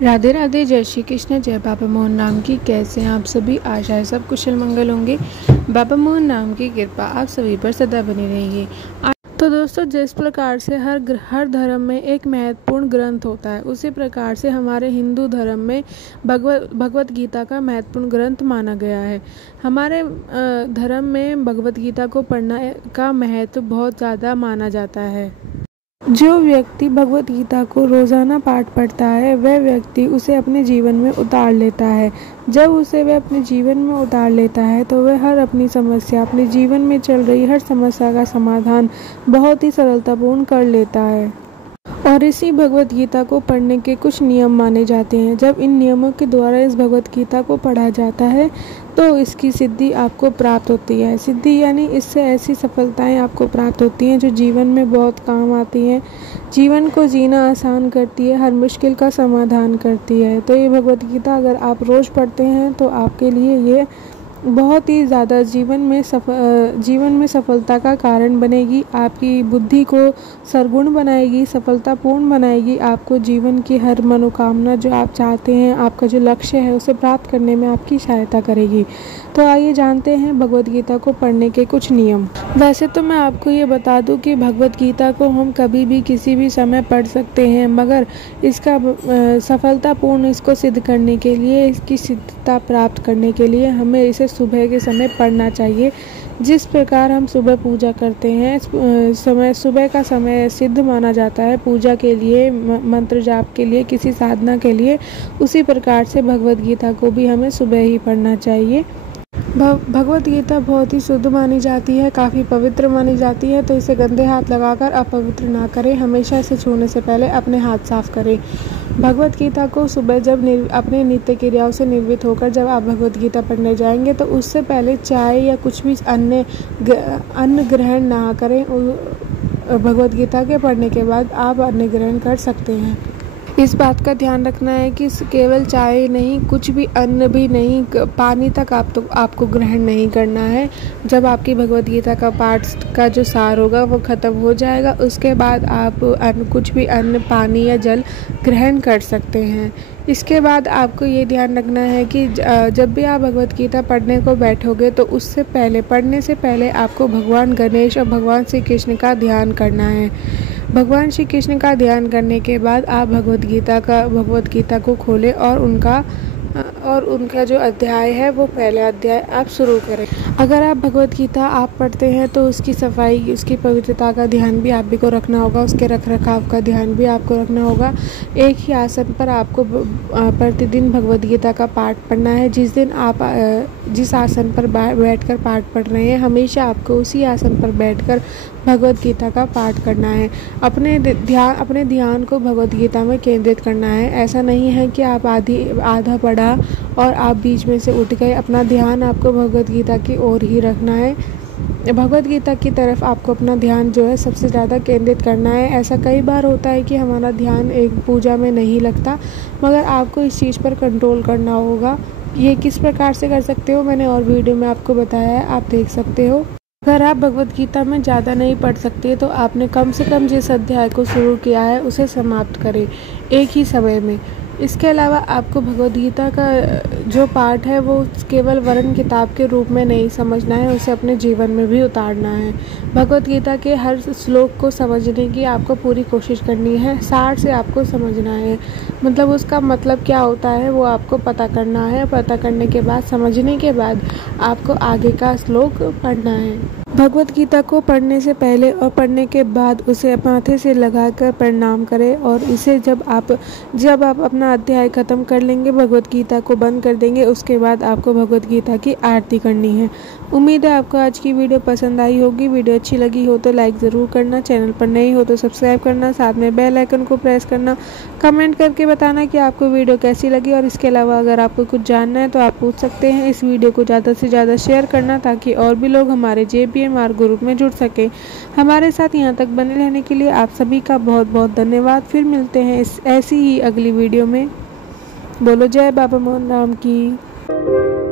राधे राधे, जय श्री कृष्ण, जय बाबा मोहन नाम की। कैसे हैं आप सभी? आशा है सब कुशल मंगल होंगे। बाबा मोहन नाम की कृपा आप सभी पर सदा बनी रहेगी। तो दोस्तों, जिस प्रकार से हर धर्म में एक महत्वपूर्ण ग्रंथ होता है, उसी प्रकार से हमारे हिंदू धर्म में भगवत गीता का महत्वपूर्ण ग्रंथ माना गया है। हमारे धर्म में भगवत गीता को पढ़ना का महत्व बहुत ज़्यादा माना जाता है। जो व्यक्ति भगवत गीता को रोज़ाना पाठ पढ़ता है, वह व्यक्ति उसे अपने जीवन में उतार लेता है। जब उसे वह अपने जीवन में उतार लेता है तो वह अपनी समस्या, अपने जीवन में चल रही हर समस्या का समाधान बहुत ही सरलतापूर्ण कर लेता है। और इसी भगवत गीता को पढ़ने के कुछ नियम माने जाते हैं। जब इन नियमों के द्वारा इस भगवत गीता को पढ़ा जाता है तो इसकी सिद्धि आपको प्राप्त होती है। सिद्धि यानी इससे ऐसी सफलताएं आपको प्राप्त होती हैं जो जीवन में बहुत काम आती हैं, जीवन को जीना आसान करती है, हर मुश्किल का समाधान करती है। तो ये भगवत गीता अगर आप रोज़ पढ़ते हैं तो आपके लिए ये बहुत ही ज़्यादा जीवन में सफलता का कारण बनेगी। आपकी बुद्धि को सरगुण बनाएगी, सफलतापूर्ण बनाएगी। आपको जीवन की हर मनोकामना जो आप चाहते हैं, आपका जो लक्ष्य है, उसे प्राप्त करने में आपकी सहायता करेगी। तो आइए जानते हैं भगवत गीता को पढ़ने के कुछ नियम। वैसे तो मैं आपको ये बता दूं कि भगवत गीता को हम कभी भी किसी भी समय पढ़ सकते हैं, मगर इसका सफलतापूर्ण इसको सिद्ध करने के लिए, इसकी सिद्धता प्राप्त करने के लिए हमें इसे सुबह के समय पढ़ना चाहिए। जिस प्रकार हम सुबह पूजा करते हैं, सुबह का समय सिद्ध माना जाता है पूजा के लिए, मंत्र जाप के लिए, किसी साधना के लिए, उसी प्रकार से भगवत गीता को भी हमें सुबह ही पढ़ना चाहिए। भगवत गीता बहुत ही शुद्ध मानी जाती है, काफ़ी पवित्र मानी जाती है। तो इसे गंदे हाथ लगाकर अपवित्र ना करें। हमेशा इसे छूने से पहले अपने हाथ साफ करें। भगवत गीता को सुबह जब अपने नित्य क्रियाओं से निर्वृत्त होकर जब आप भगवत गीता पढ़ने जाएंगे तो उससे पहले चाय या कुछ भी अन्न ग्रहण ना करें। भगवत गीता के पढ़ने के बाद आप अन्न ग्रहण कर सकते हैं। इस बात का ध्यान रखना है कि केवल चाय नहीं, कुछ भी अन्न भी नहीं, पानी तक आपको ग्रहण नहीं करना है। जब आपकी भगवत गीता का पाठ का जो सार होगा वो ख़त्म हो जाएगा, उसके बाद आप कुछ भी अन्न, पानी या जल ग्रहण कर सकते हैं। इसके बाद आपको ये ध्यान रखना है कि जब भी आप भगवत गीता पढ़ने को बैठोगे तो पढ़ने से पहले आपको भगवान गणेश और भगवान श्री कृष्ण का ध्यान करना है। भगवान श्री कृष्ण का ध्यान करने के बाद आप भगवत गीता को खोलें और उनका जो अध्याय है वो पहला अध्याय आप शुरू करें। अगर आप भगवत गीता आप पढ़ते हैं तो उसकी सफाई, उसकी पवित्रता का ध्यान भी आप को रखना होगा, उसके रख रखाव का ध्यान भी आपको रखना होगा। एक ही आसन पर आपको प्रतिदिन भगवत गीता का पाठ पढ़ना है। जिस दिन आप जिस आसन पर बैठकर पाठ पढ़ रहे हैं, हमेशा आपको उसी आसन पर बैठकर भगवत गीता का पाठ करना है। अपने ध्यान को भगवत गीता में केंद्रित करना है। ऐसा नहीं है कि आप आधा पढ़ा और आप बीच में से उठ गए। अपना ध्यान आपको भगवत गीता की ओर ही रखना है। भगवत गीता की तरफ आपको अपना ध्यान जो है सबसे ज़्यादा केंद्रित करना है। ऐसा कई बार होता है कि हमारा ध्यान एक पूजा में नहीं लगता, मगर आपको इस चीज़ पर कंट्रोल करना होगा। ये किस प्रकार से कर सकते हो, मैंने और वीडियो में आपको बताया है, आप देख सकते हो। अगर आप भगवत गीता में ज़्यादा नहीं पढ़ सकते तो आपने कम से कम जिस अध्याय को शुरू किया है उसे समाप्त करें एक ही समय में। इसके अलावा आपको भगवत गीता का जो पाठ है वो केवल वर्ण किताब के रूप में नहीं समझना है, उसे अपने जीवन में भी उतारना है। भगवत गीता के हर श्लोक को समझने की आपको पूरी कोशिश करनी है। सार से आपको समझना है, मतलब उसका मतलब क्या होता है वो आपको पता करना है। पता करने के बाद, समझने के बाद आपको आगे का श्लोक पढ़ना है। भगवत गीता को पढ़ने से पहले और पढ़ने के बाद उसे माथे से लगाकर प्रणाम करें। और इसे जब आप अपना अध्याय ख़त्म कर लेंगे, भगवत गीता को बंद कर देंगे, उसके बाद आपको भगवत गीता की आरती करनी है। उम्मीद है आपको आज की वीडियो पसंद आई होगी। वीडियो अच्छी लगी हो तो लाइक ज़रूर करना, चैनल पर नए हो तो सब्सक्राइब करना, साथ में बेल आइकन को प्रेस करना। कमेंट करके बताना कि आपको वीडियो कैसी लगी। और इसके अलावा अगर आपको कुछ जानना है तो आप पूछ सकते हैं। इस वीडियो को ज़्यादा से ज़्यादा शेयर करना ताकि और भी लोग हमारे JBMR ग्रुप में जुड़ सके। हमारे साथ यहाँ तक बने रहने के लिए आप सभी का बहुत बहुत धन्यवाद। फिर मिलते हैं ऐसी ही अगली वीडियो में। बोलो जय बाबा मोहन नाम की।